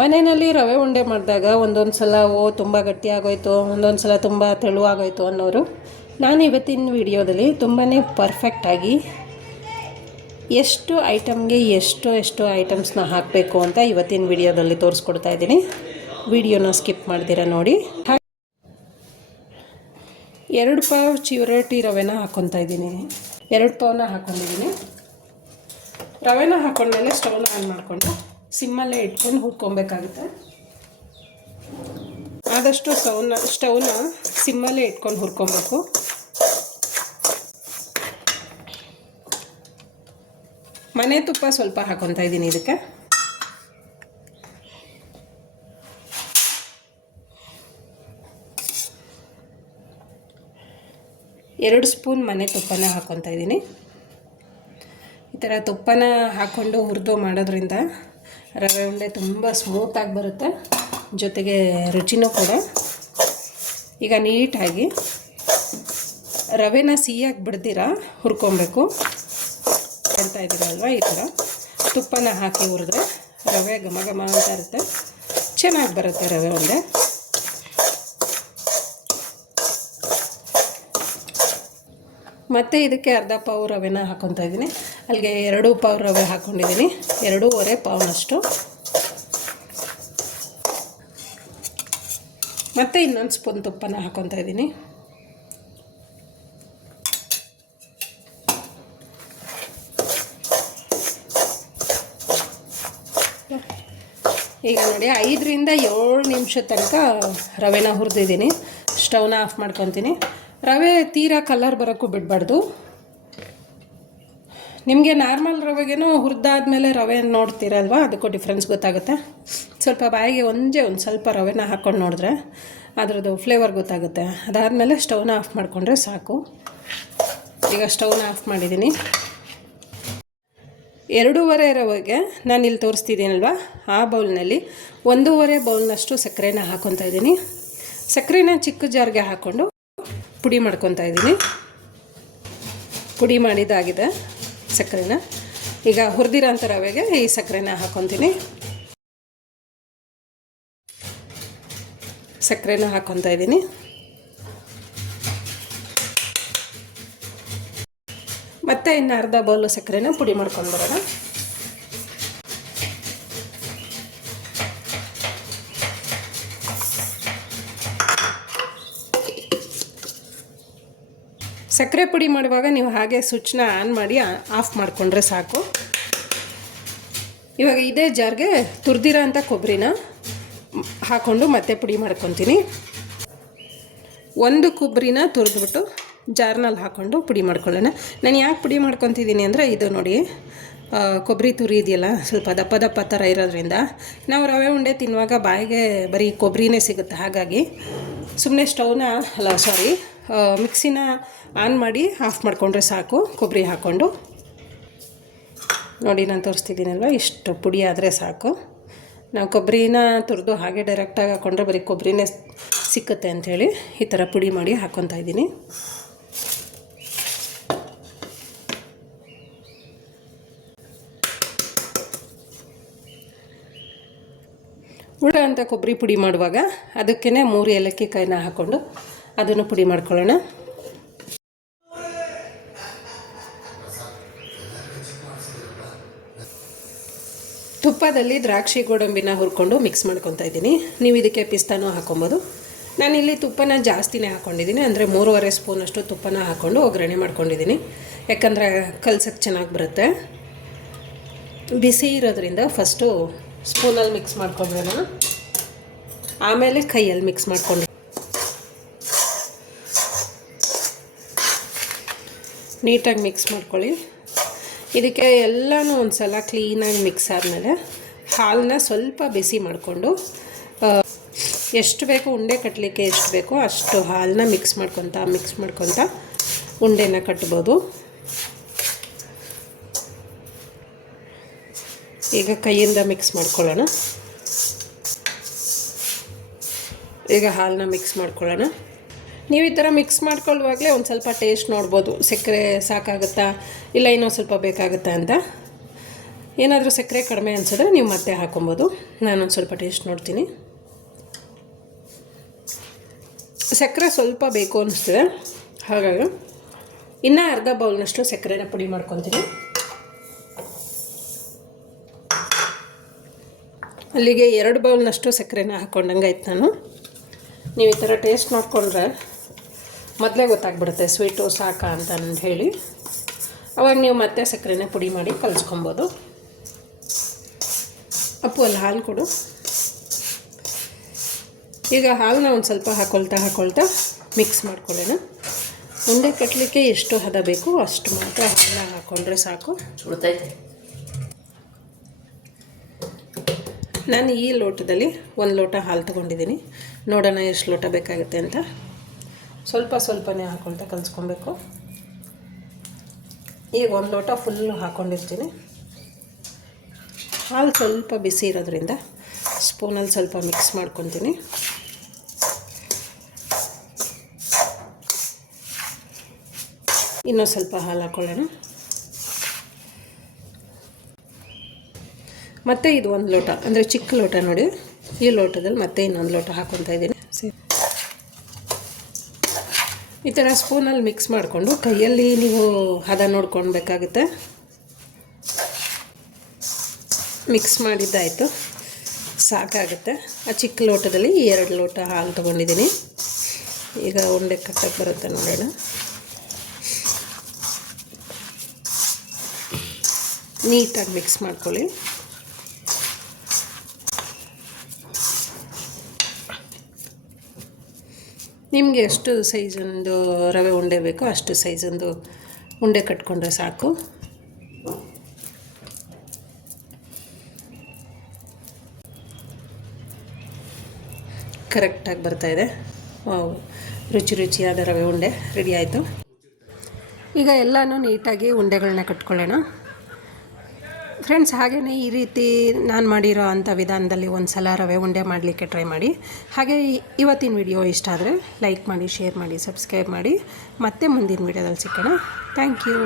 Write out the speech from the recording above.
ಮನೆಯಲ್ಲಿ ರವೆ ಉಂಡೆ ಮಾಡಿದಾಗ ಒಂದೊಂದು ಸಲ ತುಂಬ ಗಟ್ಟಿಯಾಗೋಯ್ತು, ಒಂದೊಂದು ಸಲ ತುಂಬ ತೆಳುವಾಗೋಯ್ತು ಅನ್ನೋರು, ನಾನು ಇವತ್ತಿನ ವಿಡಿಯೋದಲ್ಲಿ ತುಂಬಾ ಪರ್ಫೆಕ್ಟಾಗಿ ಎಷ್ಟು ಐಟಮ್ಗೆ ಎಷ್ಟು ಐಟಮ್ಸ್ನ ಹಾಕಬೇಕು ಅಂತ ಇವತ್ತಿನ ವಿಡಿಯೋದಲ್ಲಿ ತೋರಿಸ್ಕೊಡ್ತಾ ಇದ್ದೀನಿ. ವಿಡಿಯೋನ ಸ್ಕಿಪ್ ಮಾಡ್ದಿರ ನೋಡಿ. 2 ಪಾವ್ ಚಿವರಟಿ ರವೆನ ಹಾಕ್ಕೊತಾ ಇದ್ದೀನಿ. 2 ಪಾವ್ನ ಹಾಕ್ಕೊಂಡಿದ್ದೀನಿ. ರವೆನ ಹಾಕ್ಕೊಂಡ್ಮೇಲೆ ಸ್ಟವ್ನ ಆನ್ ಮಾಡಿಕೊಂಡು ಸಿಮ್ಮಲ್ಲೇ ಇಟ್ಕೊಂಡು ಹುರ್ಕೊಬೇಕಾಗುತ್ತೆ. ಆದಷ್ಟು ಸ್ಟವ್ನ ಸಿಮ್ಮಲ್ಲೇ ಇಟ್ಕೊಂಡು ಹುರ್ಕೊಬೇಕು. ಮನೆ ತುಪ್ಪ ಸ್ವಲ್ಪ ಹಾಕ್ಕೊತಾ ಇದ್ದೀನಿ ಇದಕ್ಕೆ. ಎರಡು ಸ್ಪೂನ್ ಮನೆ ತುಪ್ಪನ ಹಾಕ್ಕೊತಾ ಇದ್ದೀನಿ. ಈ ಥರ ತುಪ್ಪನ ಹಾಕ್ಕೊಂಡು ಹುರಿದು ಮಾಡೋದ್ರಿಂದ ರವೆ ಉಂಡೆ ತುಂಬ ಸ್ಮೂತಾಗಿ ಬರುತ್ತೆ, ಜೊತೆಗೆ ರುಚಿನೂ ಕೂಡ. ಈಗ ನೀಟಾಗಿ ರವೆನ ಸಿಹಿಯಾಗಿ ಬಿಡ್ದಿರ ಹುರ್ಕೊಬೇಕು. ಹೇಳ್ತಾ ಇದ್ದೀರಲ್ವ, ಈ ಥರ ತುಪ್ಪನ ಹಾಕಿ ಹುರಿದ್ರೆ ರವೆ ಘಮ ಘಮ ಅಂತ ಇರುತ್ತೆ, ಚೆನ್ನಾಗಿ ಬರುತ್ತೆ ರವೆ ಉಂಡೆ. ಮತ್ತು ಇದಕ್ಕೆ ಅರ್ಧ ಪಾವು ರವೆನ ಹಾಕ್ಕೊತಾ ಇದ್ದೀನಿ. ಅಲ್ಲಿಗೆ 2 ಪಾವು ರವೆ ಹಾಕ್ಕೊಂಡಿದ್ದೀನಿ, 2.5 ಪಾವ್ನಷ್ಟು. ಮತ್ತು ಇನ್ನೊಂದು ಸ್ಪೂನ್ ತುಪ್ಪನ ಹಾಕ್ಕೊತಾ ಇದ್ದೀನಿ. ಈಗ ನೋಡಿ 5ರಿಂದ 7 ನಿಮಿಷ ತನಕ ರವೆನ ಹುರಿದಿದ್ದೀನಿ. ಸ್ಟವ್ನ ಆಫ್ ಮಾಡ್ಕೊತೀನಿ. ರವೆ ತೀರಾ ಕಲರ್ ಬರೋಕ್ಕೂ ಬಿಡಬಾರ್ದು. ನಿಮಗೆ ನಾರ್ಮಲ್ ರವೆಗೇನೋ ಹುರಿದಾದ್ಮೇಲೆ ರವೆ ನೋಡ್ತೀರಲ್ವ, ಅದಕ್ಕೂ ಡಿಫ್ರೆನ್ಸ್ ಗೊತ್ತಾಗುತ್ತೆ. ಸ್ವಲ್ಪ ಬಾಯಿಗೆ ಒಂದು ಸ್ವಲ್ಪ ರವೆನ ಹಾಕ್ಕೊಂಡು ನೋಡಿದ್ರೆ ಅದರದ್ದು ಫ್ಲೇವರ್ ಗೊತ್ತಾಗುತ್ತೆ. ಅದಾದಮೇಲೆ ಸ್ಟವ್ನ ಆಫ್ ಮಾಡಿಕೊಂಡ್ರೆ ಸಾಕು. ಈಗ ಸ್ಟವ್ನ ಆಫ್ ಮಾಡಿದ್ದೀನಿ. 2.5 ರವೆಗೆ ನಾನು ಇಲ್ಲಿ ತೋರಿಸ್ತಿದ್ದೀನಲ್ವ, ಆ ಬೌಲ್ನಲ್ಲಿ 1.5 ಬೌಲ್ನಷ್ಟು ಸಕ್ಕರೆನ ಹಾಕ್ಕೊತಾ ಇದ್ದೀನಿ. ಸಕ್ಕರೆನ ಚಿಕ್ಕ ಜಾರ್ಗೆ ಹಾಕ್ಕೊಂಡು ಪುಡಿ ಮಾಡ್ಕೊತಾ ಇದ್ದೀನಿ. ಪುಡಿ ಮಾಡಿದ್ದಾಗಿದೆ ಸಕ್ಕರೆನ. ಈಗ ಹುರಿದಿರೋಂಥ ರವೆಗೆ ಈ ಸಕ್ಕರೆನ ಹಾಕ್ಕೊತೀನಿ. ಸಕ್ಕರೆನ ಹಾಕ್ಕೊತಾ ಇದ್ದೀನಿ. ಮತ್ತು ಇನ್ನು ಅರ್ಧ ಬೌಲು ಸಕ್ಕರೆನ ಪುಡಿ ಮಾಡ್ಕೊಂಡು ಬರೋಣ. ಸಕ್ಕರೆ ಪುಡಿ ಮಾಡುವಾಗ ನೀವು ಹಾಗೆ ಸ್ವಿಚ್ನ ಆನ್ ಮಾಡಿ ಆಫ್ ಮಾಡಿಕೊಂಡ್ರೆ ಸಾಕು. ಇವಾಗ ಇದೇ ಜಾರ್ಗೆ ತುರಿದಿರೋ ಅಂಥ ಕೊಬ್ಬರಿನ ಹಾಕ್ಕೊಂಡು ಮತ್ತೆ ಪುಡಿ ಮಾಡ್ಕೊತೀನಿ. 1 ಕೊಬ್ಬರಿನ ತುರಿದ್ಬಿಟ್ಟು ಜಾರ್ನಲ್ಲಿ ಹಾಕ್ಕೊಂಡು ಪುಡಿ ಮಾಡ್ಕೊಳ್ಳೋಣ. ನಾನು ಯಾಕೆ ಪುಡಿ ಮಾಡ್ಕೊತಿದ್ದೀನಿ ಅಂದರೆ, ಇದು ನೋಡಿ ಕೊಬ್ಬರಿ ತುರಿ ಇದೆಯಲ್ಲ, ಸ್ವಲ್ಪ ದಪ್ಪ ದಪ್ಪ ಥರ ಇರೋದ್ರಿಂದ ನಾವು ರವೆ ಉಂಡೆ ತಿನ್ನುವಾಗ ಬಾಯಿಗೆ ಬರೀ ಕೊಬ್ಬರಿನೇ ಸಿಗುತ್ತೆ. ಹಾಗಾಗಿ ಸುಮ್ಮನೆ ಮಿಕ್ಸಿನ ಆನ್ ಮಾಡಿ ಆಫ್ ಮಾಡಿಕೊಂಡ್ರೆ ಸಾಕು. ಕೊಬ್ಬರಿ ಹಾಕ್ಕೊಂಡು ನೋಡಿ, ನಾನು ತೋರಿಸ್ತಿದ್ದೀನಲ್ವ, ಇಷ್ಟು ಪುಡಿ ಆದರೆ ಸಾಕು. ನಾವು ಕೊಬ್ಬರಿನ ತುರಿದು ಹಾಗೆ ಡೈರೆಕ್ಟಾಗಿ ಹಾಕ್ಕೊಂಡ್ರೆ ಬರೀ ಕೊಬ್ಬರಿನೇ ಸಿಕ್ಕುತ್ತೆ ಅಂಥೇಳಿ ಈ ಥರ ಪುಡಿ ಮಾಡಿ ಹಾಕ್ಕೊತಾ ಇದ್ದೀನಿ. ಉಳ್ಳ ಅಂತ ಕೊಬ್ಬರಿ ಪುಡಿ ಮಾಡುವಾಗ ಅದಕ್ಕೇ 3 ಏಲಕ್ಕಿ ಕಾಯಿನ ಹಾಕ್ಕೊಂಡು ಅದನ್ನು ಪುಡಿ ಮಾಡ್ಕೊಳ್ಳೋಣ. ತುಪ್ಪದಲ್ಲಿ ದ್ರಾಕ್ಷಿ ಗೋಡಂಬಿನ ಹುರ್ಕೊಂಡು ಮಿಕ್ಸ್ ಮಾಡ್ಕೊತಾ ಇದ್ದೀನಿ. ನೀವು ಇದಕ್ಕೆ ಪಿಸ್ತಾನೂ ಹಾಕ್ಕೊಬೋದು. ನಾನಿಲ್ಲಿ ತುಪ್ಪನ ಜಾಸ್ತಿನೇ ಹಾಕ್ಕೊಂಡಿದ್ದೀನಿ, ಅಂದರೆ 3.5 ಸ್ಪೂನಷ್ಟು ತುಪ್ಪನ ಹಾಕ್ಕೊಂಡು ಒಗ್ಗರಣೆ ಮಾಡ್ಕೊಂಡಿದ್ದೀನಿ. ಯಾಕಂದರೆ ಕಲ್ಸಕ್ಕೆ ಚೆನ್ನಾಗಿ ಬರುತ್ತೆ. ಬಿಸಿ ಇರೋದ್ರಿಂದ ಫಸ್ಟು ಸ್ಪೂನಲ್ಲಿ ಮಿಕ್ಸ್ ಮಾಡ್ಕೊಬೇಡ, ಆಮೇಲೆ ಕೈಯಲ್ಲಿ ಮಿಕ್ಸ್ ಮಾಡಿಕೊಂಡು ನೀಟಾಗಿ ಮಿಕ್ಸ್ ಮಾಡ್ಕೊಳ್ಳಿ. ಇದಕ್ಕೆ ಎಲ್ಲನೂ ಒಂದು ಸಲ ಕ್ಲೀನಾಗಿ ಮಿಕ್ಸ್ ಆದಮೇಲೆ ಹಾಲನ್ನ ಸ್ವಲ್ಪ ಬಿಸಿ ಮಾಡಿಕೊಂಡು ಎಷ್ಟು ಬೇಕು ಉಂಡೆ ಕಟ್ಟಲಿಕ್ಕೆ ಎಷ್ಟು ಬೇಕೋ ಅಷ್ಟು ಹಾಲನ್ನ ಮಿಕ್ಸ್ ಮಾಡ್ಕೊತ ಉಂಡೆನ ಕಟ್ಬೋದು. ಈಗ ಕೈಯಿಂದ ಮಿಕ್ಸ್ ಮಾಡ್ಕೊಳ್ಳೋಣ. ಈಗ ಹಾಲನ್ನ ಮಿಕ್ಸ್ ಮಾಡ್ಕೊಳ್ಳೋಣ. ನೀವು ಈ ಥರ ಮಿಕ್ಸ್ ಮಾಡ್ಕೊಳ್ಳುವಾಗಲೇ ಒಂದು ಸ್ವಲ್ಪ ಟೇಸ್ಟ್ ನೋಡ್ಬೋದು, ಸಕ್ಕರೆ ಸಾಕಾಗುತ್ತಾ ಇಲ್ಲ ಇನ್ನೂ ಸ್ವಲ್ಪ ಬೇಕಾಗುತ್ತಾ ಅಂತ. ಏನಾದರೂ ಸಕ್ಕರೆ ಕಡಿಮೆ ಅನಿಸಿದ್ರೆ ನೀವು ಮತ್ತೆ ಹಾಕೊಬೋದು. ನಾನೊಂದು ಸ್ವಲ್ಪ ಟೇಸ್ಟ್ ನೋಡ್ತೀನಿ. ಸಕ್ಕರೆ ಸ್ವಲ್ಪ ಬೇಕು ಅನ್ನಿಸ್ತಿದೆ, ಹಾಗಾಗಿ ಇನ್ನೂ ಅರ್ಧ ಬೌಲ್ನಷ್ಟು ಸಕ್ಕರೆನ ಪುಡಿ ಮಾಡ್ಕೊತೀನಿ. ಅಲ್ಲಿಗೆ 2 ಬೌಲ್ನಷ್ಟು ಸಕ್ಕರೆನ ಹಾಕ್ಕೊಂಡಂಗೆ ಆಯ್ತು. ನಾನು ನೀವು ಈ ಥರ ಟೇಸ್ಟ್ ನೋಡಿಕೊಂಡ್ರೆ ಮೊದಲೇ ಗೊತ್ತಾಗ್ಬಿಡುತ್ತೆ ಸ್ವೀಟು ಸಾಕಾ ಅಂತ ಹೇಳಿ. ಅವಾಗ ನೀವು ಮತ್ತೆ ಸಕ್ಕರೆನ ಪುಡಿ ಮಾಡಿ ಕಲಿಸ್ಕೊಬೋದು. ಅಪ್ಪು ಅಲ್ಲಿ ಹಾಲು ಕೊಡು. ಈಗ ಹಾಲನ್ನ ಒಂದು ಸ್ವಲ್ಪ ಹಾಕ್ಕೊಳ್ತಾ ಮಿಕ್ಸ್ ಮಾಡ್ಕೊಳ್ಳೋಣ. ಉಂಡೆ ಕಟ್ಟಲಿಕ್ಕೆ ಎಷ್ಟು ಹದ ಬೇಕು ಅಷ್ಟು ಮಾತ್ರ ಹಾಲನ್ನ ಹಾಕ್ಕೊಂಡ್ರೆ ಸಾಕು. ಉಳಿತೈತೆ. ನಾನು ಈ ಲೋಟದಲ್ಲಿ 1 ಲೋಟ ಹಾಲು ತೊಗೊಂಡಿದ್ದೀನಿ. ನೋಡೋಣ ಎಷ್ಟು ಲೋಟ ಬೇಕಾಗುತ್ತೆ ಅಂತ. ಸ್ವಲ್ಪನೇ ಹಾಕ್ಕೊಳ್ತಾ ಕಲಿಸ್ಕೊಬೇಕು. ಈಗ 1 ಲೋಟ ಫುಲ್ಲು ಹಾಕ್ಕೊಂಡಿರ್ತೀನಿ. ಹಾಲು ಸ್ವಲ್ಪ ಬಿಸಿ ಇರೋದ್ರಿಂದ ಸ್ಪೂನಲ್ಲಿ ಸ್ವಲ್ಪ ಮಿಕ್ಸ್ ಮಾಡ್ಕೊತೀನಿ. ಇನ್ನೂ ಸ್ವಲ್ಪ ಹಾಲು ಹಾಕ್ಕೊಳ್ಳೋಣ. ಮತ್ತು ಇದು 1 ಲೋಟ ಅಂದರೆ ಚಿಕ್ಕ ಲೋಟ ನೋಡಿ, ಈ ಲೋಟದಲ್ಲಿ ಮತ್ತೆ ಇನ್ನೊಂದು ಲೋಟ ಹಾಕ್ಕೊತಾ ಇದ್ದೀನಿ. ಈ ಥರ ಸ್ಪೂನಲ್ಲಿ ಮಿಕ್ಸ್ ಮಾಡಿಕೊಂಡು ಕೈಯಲ್ಲಿ ನೀವು ಹದ ನೋಡ್ಕೊಳ್ಬೇಕಾಗುತ್ತೆ. ಮಿಕ್ಸ್ ಮಾಡಿದ್ದಾಯಿತು, ಸಾಕಾಗುತ್ತೆ. ಆ ಚಿಕ್ಕ ಲೋಟದಲ್ಲಿ 2 ಲೋಟ ಹಾಲು ತೊಗೊಂಡಿದ್ದೀನಿ. ಈಗ ಉಂಡೆ ಕಟ್ಟಕ್ಕೆ ಬರುತ್ತೆ ನೋಡೋಣ. ನೀಟಾಗಿ ಮಿಕ್ಸ್ ಮಾಡ್ಕೊಳ್ಳಿ. ನಿಮಗೆ ಎಷ್ಟು ಸೈಜೊಂದು ರವೆ ಉಂಡೆ ಬೇಕೋ ಅಷ್ಟು ಸೈಜೊಂದು ಉಂಡೆ ಕಟ್ಕೊಂಡ್ರೆ ಸಾಕು. ಕರೆಕ್ಟಾಗಿ ಬರ್ತಾಯಿದೆ. ರುಚಿಯಾದ ರವೆ ಉಂಡೆ ರೆಡಿ ಆಯಿತು. ಈಗ ಎಲ್ಲನೂ ನೀಟಾಗಿ ಉಂಡೆಗಳನ್ನ ಕಟ್ಕೊಳ್ಳೋಣ ಫ್ರೆಂಡ್ಸ್. ಹಾಗೆಯೇ ಈ ರೀತಿ ನಾನು ಮಾಡಿರೋ ಅಂಥ ವಿಧಾನದಲ್ಲಿ ಒಂದು ಸಲ ರವೆ ಉಂಡೆ ಮಾಡಲಿಕ್ಕೆ ಟ್ರೈ ಮಾಡಿ. ಹಾಗೆ ಇವತ್ತಿನ ವಿಡಿಯೋ ಇಷ್ಟ ಆದರೆ ಲೈಕ್ ಮಾಡಿ, ಶೇರ್ ಮಾಡಿ, ಸಬ್ಸ್ಕ್ರೈಬ್ ಮಾಡಿ. ಮತ್ತೆ ಮುಂದಿನ ವಿಡಿಯೋದಲ್ಲಿ ಸಿಗೋಣ. Thank you.